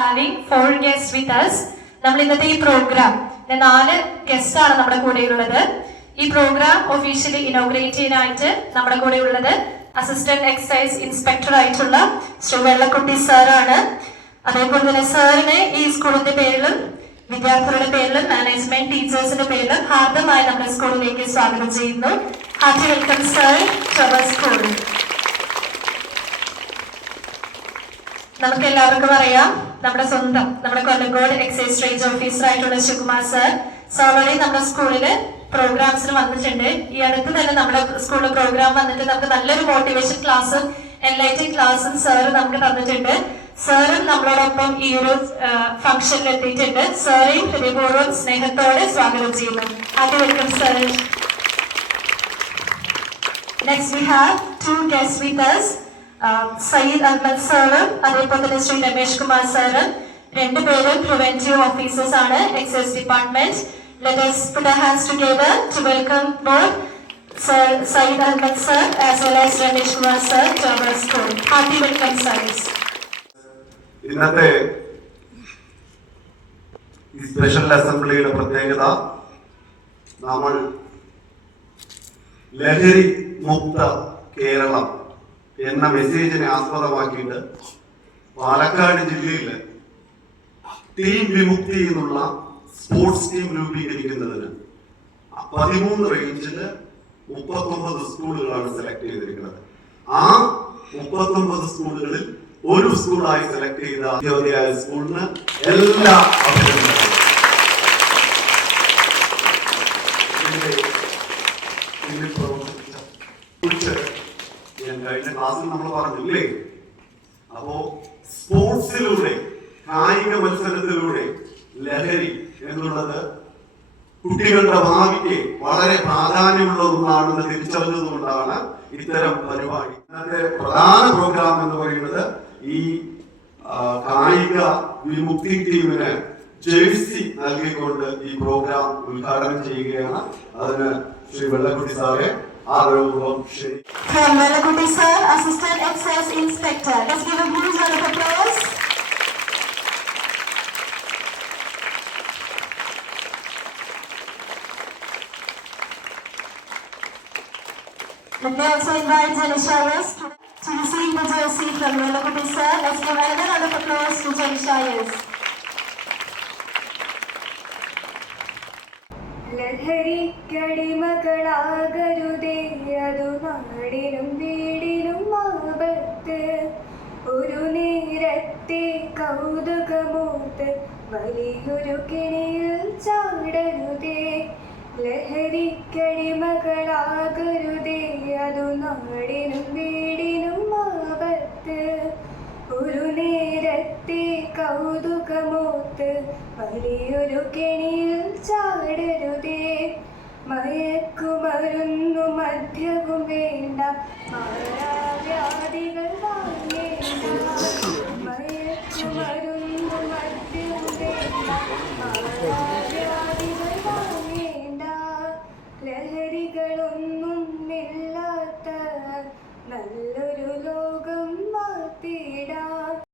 having 4 guests with us. നമ്മൾ ഇന്നത്തെ ഈ പ്രോഗ്രാം 4 ഗസ്റ്റ് ആണ് നമ്മുടെ കൂടെയുള്ളത്. ഈ പ്രോഗ്രാം ഒഫീഷ്യലി ഇനോഗ്രേറ്റ് ചെയ്യാനായിട്ട് നമ്മുടെ കൂടെ ഉള്ളത് അസിസ്റ്റന്റ് എക്സൈസ് ഇൻസ്പെക്ടർ ആയിട്ടുള്ള ശ്രീ വെള്ളക്കുട്ടി സാറാണ്. അതേപോലെ തന്നെ സാറിനെ ഈ സ്കൂളിന്റെ പേരിലും വിദ്യാർത്ഥികളുടെ പേരിലും മാനേജ്മെന്റ് ടീച്ചേഴ്സിന്റെ പേരിലും ഹാർദമായി നമ്മുടെ സ്കൂളിലേക്ക് സ്വാഗതം ചെയ്യുന്നു. Happy welcome sir to our school. നമുക്ക് എല്ലാവർക്കും അറിയാം, നമ്മുടെ കൊല്ലങ്കോട് എക്സൈസ് റേഞ്ച് ഓഫീസർ ആയിട്ടുള്ള ശിവകുമാർ സർ ഓൾറെഡി നമ്മുടെ സ്കൂളില് പ്രോഗ്രാംസിന് വന്നിട്ടുണ്ട്. ഈ അടുത്ത് തന്നെ നമ്മുടെ സ്കൂളിൽ പ്രോഗ്രാം വന്നിട്ട് നമുക്ക് നല്ലൊരു മോട്ടിവേഷൻ ക്ലാസ്സും എൻലൈറ്റിംഗ് ക്ലാസ്സും സാറ് നമുക്ക് തന്നിട്ടുണ്ട്. സാറും നമ്മളോടൊപ്പം ഈ ഒരു ഫംഗ്ഷനിൽ എത്തിയിട്ടുണ്ട്. സാറേയും ഹൃദയപൂർവ്വം സ്നേഹത്തോടെ സ്വാഗതം ചെയ്യുന്നു. Happy welcome sir. Next we have 2 guests with us. Sayyid Ahmed സാറും അതേപോലെ തന്നെ ശ്രീ രമേഷ് കുമാർ സാറും രണ്ടുപേരും പ്രിവെന്റീവ് ഓഫീസേഴ്സ് ആണ് excise department. Let us put our hands together to welcome both Sir Saeed Ahmed sir as well as Ramesh Kumar sir to our school. Happy welcome sirs. ഇന്നത്തെ ഈ special അസംബ്ലിയുടെ പ്രത്യേകത, നമ്മൾ ലഹരി മുക്ത കേരളം എന്ന മെസ്സേജിനെ ആസ്പദമാക്കിയിട്ട് പാലക്കാട് ജില്ലയിൽ ടീം വിമുക്തി എന്നുള്ള സ്പോർട്സ് ടീം രൂപീകരിക്കുന്നതിന് 13 റേഞ്ചില് 39 സ്കൂളുകളാണ് സെലക്ട് ചെയ്തിരിക്കുന്നത്. ആ 39 സ്കൂളുകളിൽ ഒരു സ്കൂളായി സെലക്ട് ചെയ്ത അധ്യാപകയായ സ്കൂളിന് എല്ലാ അഭിനന്ദനങ്ങളും. ഞാൻ കഴിഞ്ഞ ക്ലാസ്സിൽ നമ്മൾ പറഞ്ഞില്ലേ, അപ്പോ സ്പോർട്സിലൂടെ, കായിക മത്സരത്തിലൂടെ ലഹരി എന്നുള്ളത് കുട്ടികളുടെ ഭാവിക്ക് വളരെ പ്രാധാന്യമുള്ള ഒന്നാണെന്ന് തിരിച്ചറിഞ്ഞതുകൊണ്ടാണ് ഇത്തരം പരിപാടി. ഇന്നത്തെ പ്രധാന പ്രോഗ്രാം എന്ന് പറയുന്നത് ഈ കായിക വിമുക്തി ടീമിന് ജേഴ്സി നൽകിക്കൊണ്ട് ഈ പ്രോഗ്രാം ഉദ്ഘാടനം ചെയ്യുകയാണ്. അതിന് ശ്രീ വെള്ളക്കുട്ടി സാറെ ആദരപൂർവ്വം ക്ഷണിക്കുന്നു. Vellakkutty sir, assistant excise inspector. Let's give a huge round of applause. Let me also invite Janisha Yes to receive the jersey from Vellakutti sir. Let's give another round of applause to Janisha Yes. ലഹരിക്കടിമകളാകരുതേ, അതു നാടിനും വീടിനും ആപത്ത്. ഒരു നേരത്തെ കൗതുകമോത്ത് വലിയൊരു കെണിയിൽ ചാടരുതേ. ലഹരിക്കടിമകളാകരുതേ, അതു നാടിനും വീടിനും ആപത്ത്. ഒരു നേരത്തെ കൗതുകമോത്ത് വലിയൊരു കെണിയിൽ ചാടരുതേ. മയക്കുമരുന്നു മദ്യവും വേണ്ട,